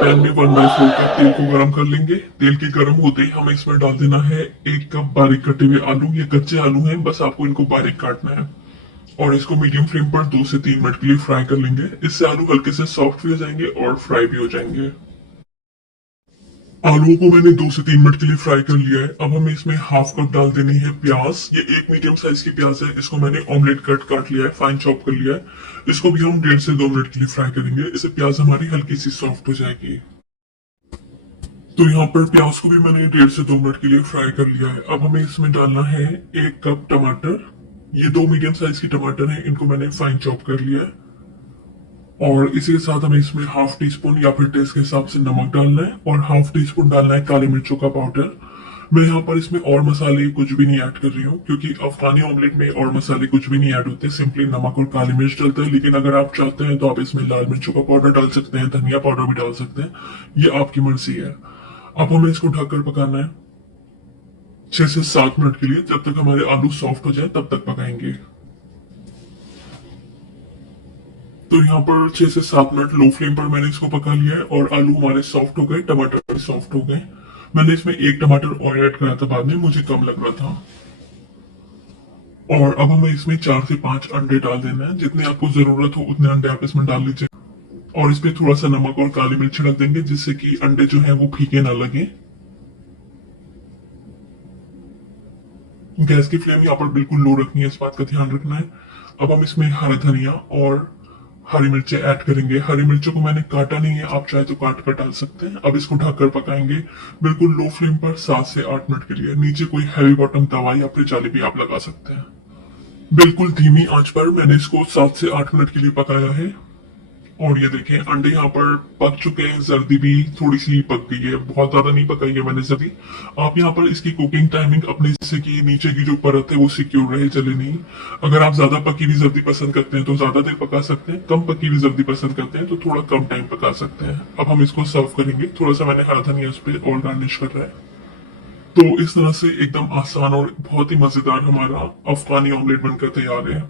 Pan में 1/4 cup तेल को गरम कर लेंगे। तेल के गरम होते ही हमें इसमें डाल देना है 1 कप बारीक कटे हुए आलू। ये कच्चे आलू हैं, बस आपको इनको बारीक काटना है और इसको मीडियम फ्लेम पर 2 से 3 मिनट के लिए फ्राई कर लेंगे। इससे आलू हल्के से सॉफ्ट भी हो जाएंगे और फ्राई भी हो जाएंगे। आलूओं को मैंने 2 से 3 मिनट के लिए फ्राई कर लिया है। अब हमें इसमें हाफ कप डाल देनी है प्याज। ये एक मीडियम साइज की प्याज है, इसको मैंने ऑमलेट कट काट लिया है, फाइन चॉप कर लिया है। इसको भी हम 1.5 से 2 मिनट के लिए फ्राई करेंगे। इससे प्याज हमारी हल्की सी सॉफ्ट हो जाएगी। तो यहाँ पर प्याज को भी मैंने 1.5 से 2 मिनट के लिए फ्राई कर लिया है। अब हमें इसमें डालना है 1 कप टमाटर। ये 2 मीडियम साइज की टमाटर है, इनको मैंने फाइन चॉप कर लिया है। और इसी के साथ हमें इसमें हाफ टी स्पून या फिर टेस्ट के हिसाब से नमक डालना है और हाफ टी स्पून डालना है काली मिर्चों का पाउडर। मैं यहाँ पर इसमें और मसाले कुछ भी नहीं ऐड कर रही हूँ, क्योंकि अफगानी ऑमलेट में और मसाले कुछ भी नहीं ऐड होते, सिंपली नमक और काली मिर्च डलता है। लेकिन अगर आप चाहते हैं तो आप इसमें लाल मिर्चों का पाउडर डाल सकते हैं, धनिया पाउडर भी डाल सकते हैं, ये आपकी मर्जी है। अब हमें इसको ढककर पकाना है 6 से 7 मिनट के लिए। जब तक हमारे आलू सॉफ्ट हो जाए तब तक पकाएंगे। तो यहाँ पर 6 से 7 मिनट लो फ्लेम पर मैंने इसको पका लिया है और आलू हमारे सॉफ्ट हो गए, टमाटर भी सॉफ्ट हो गए। मैंने इसमें 1 टमाटर और ऐड करा था बाद में, मुझे कम लग रहा था। और अब हमें इसमें 4 से 5 अंडे डाल देना है। जितने आपको जरूरत हो उतने अंडे आप इसमें डाल लीजिए और इस पे थोड़ा सा नमक और काली मिर्च छिड़क देंगे, जिससे कि अंडे जो है वो फीके ना लगे। गैस की फ्लेम यहाँ पर बिल्कुल लो रखनी है, इस बात का ध्यान रखना है। अब हम इसमें हरा धनिया और हरी मिर्चें ऐड करेंगे। हरी मिर्चों को मैंने काटा नहीं है, आप चाहे तो काट कर डाल सकते हैं। अब इसको ढककर पकाएंगे बिल्कुल लो फ्लेम पर 7 से 8 मिनट के लिए। नीचे कोई हैवी बॉटम तवा या फिर जाली भी आप लगा सकते हैं। बिल्कुल धीमी आंच पर मैंने इसको 7 से 8 मिनट के लिए पकाया है। और ये देखें अंडे यहाँ पर पक चुके हैं, जर्दी भी थोड़ी सी पक गई है, बहुत ज्यादा नहीं पकाई है मैंने जर्दी। आप यहाँ पर इसकी कुकिंग टाइमिंग अपने हिस्से की नीचे की जो परत है वो सिक्योर रहे, जले नहीं। अगर आप ज्यादा पकी हुई जर्दी पसंद करते हैं तो ज्यादा देर पका सकते हैं, कम पकी हुई जर्दी पसंद करते हैं तो थोड़ा कम टाइम पका सकते हैं। अब हम इसको सर्व करेंगे। थोड़ा सा मैंने हरा धनिया इस पे और गार्निश कर रहा है। तो इस तरह से एकदम आसान और बहुत ही मजेदार हमारा अफगानी ऑमलेट बनकर तैयार है।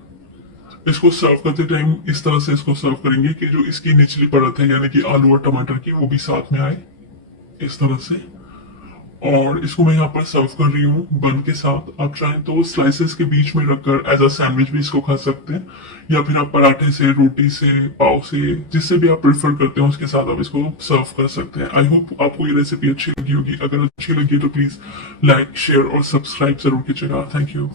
इसको सर्व करते टाइम इस तरह से इसको सर्व करेंगे कि जो इसकी निचली परत है यानी कि आलू और टमाटर की वो भी साथ में आए, इस तरह से। और इसको मैं यहाँ पर सर्व कर रही हूँ बन के साथ। आप चाहें तो स्लाइसेस के बीच में रखकर एज अ सैंडविच भी इसको खा सकते हैं, या फिर आप पराठे से, रोटी से, पाव से, जिससे भी आप प्रेफर करते हैं उसके साथ आप इसको सर्व कर सकते हैं। आई होप आपको ये रेसिपी अच्छी लगी होगी। अगर अच्छी लगी तो प्लीज लाइक, शेयर और सब्सक्राइब जरूर कीजिएगा। Thank you.